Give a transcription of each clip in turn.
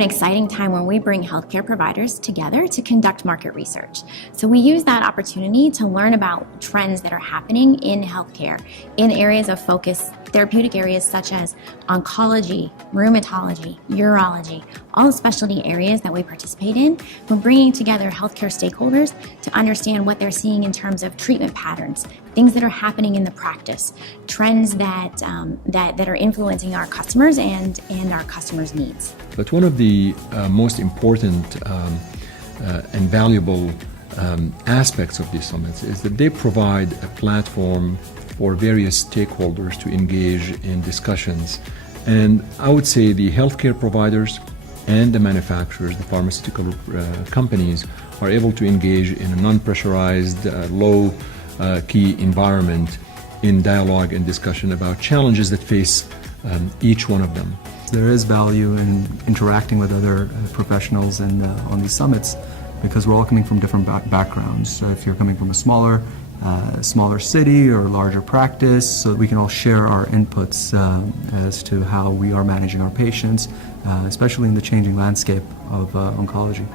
an exciting time when we bring healthcare providers together to conduct market research. So we use that opportunity to learn about trends that are happening in healthcare in areas of focus, therapeutic areas such as oncology, rheumatology, urology, all the specialty areas that we participate in. We're bringing together healthcare stakeholders to understand what they're seeing in terms of treatment patterns, things that are happening in the practice, trends that are influencing our customers and our customers' needs. But one of the most important and valuable aspects of these summits is that they provide a platform for various stakeholders to engage in discussions. And I would say the healthcare providers and the manufacturers, the pharmaceutical companies, are able to engage in a non-pressurized, low-key environment in dialogue and discussion about challenges that face each one of them. There is value in interacting with other professionals and on these summits because we're all coming from different backgrounds. So if you're coming from a smaller city or larger practice, so we can all share our inputs as to how we are managing our patients, especially in the changing landscape of oncology.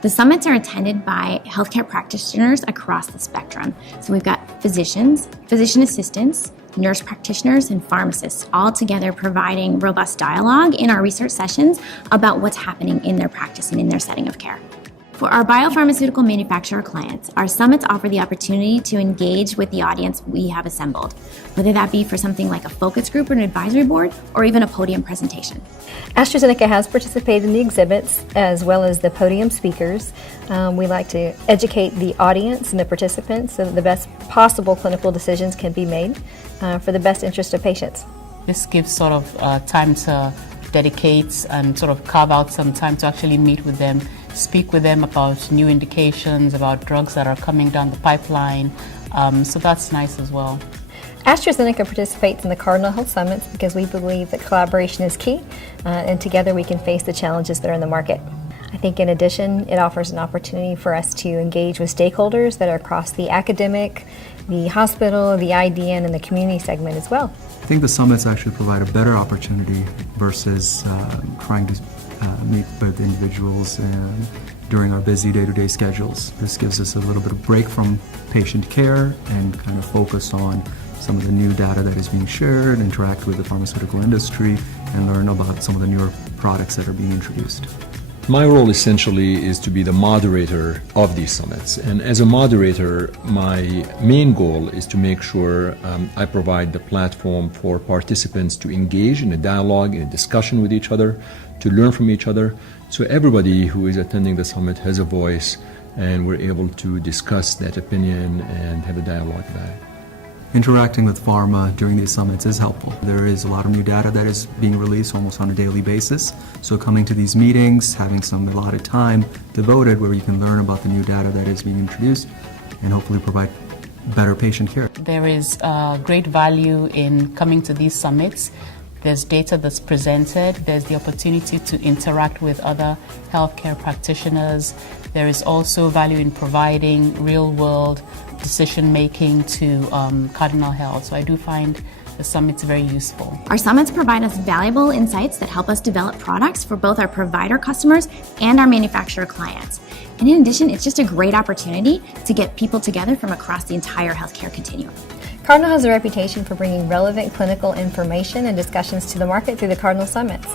The summits are attended by healthcare practitioners across the spectrum. So we've got physicians, physician assistants, nurse practitioners, and pharmacists all together providing robust dialogue in our research sessions about what's happening in their practice and in their setting of care. For our biopharmaceutical manufacturer clients, our summits offer the opportunity to engage with the audience we have assembled, whether that be for something like a focus group or an advisory board, or even a podium presentation. AstraZeneca has participated in the exhibits as well as the podium speakers. We like to educate the audience and the participants so that the best possible clinical decisions can be made for the best interest of patients. This gives sort of time to dedicate and sort of carve out some time to actually meet with them, speak with them about new indications, about drugs that are coming down the pipeline. So that's nice as well. AstraZeneca participates in the Cardinal Health Summits because we believe that collaboration is key, and together we can face the challenges that are in the market. I think in addition, it offers an opportunity for us to engage with stakeholders that are across the academic, the hospital, the IDN, and the community segment as well. I think the summits actually provide a better opportunity versus trying to meet with individuals during our busy day-to-day schedules. This gives us a little bit of break from patient care and kind of focus on some of the new data that is being shared, interact with the pharmaceutical industry, and learn about some of the newer products that are being introduced. My role essentially is to be the moderator of these summits. And as a moderator, my main goal is to make sure I provide the platform for participants to engage in a dialogue, in a discussion with each other, to learn from each other. So everybody who is attending the summit has a voice, and we're able to discuss that opinion and have a dialogue about it. Interacting with pharma during these summits is helpful. There is a lot of new data that is being released almost on a daily basis. So coming to these meetings, having some allotted time devoted where you can learn about the new data that is being introduced and hopefully provide better patient care. There is great value in coming to these summits. There's data that's presented. There's the opportunity to interact with other healthcare practitioners. There is also value in providing real-world decision-making to Cardinal Health. So I do find the summits very useful. Our summits provide us valuable insights that help us develop products for both our provider customers and our manufacturer clients. And in addition, it's just a great opportunity to get people together from across the entire healthcare continuum. Cardinal has a reputation for bringing relevant clinical information and discussions to the market through the Cardinal Summits.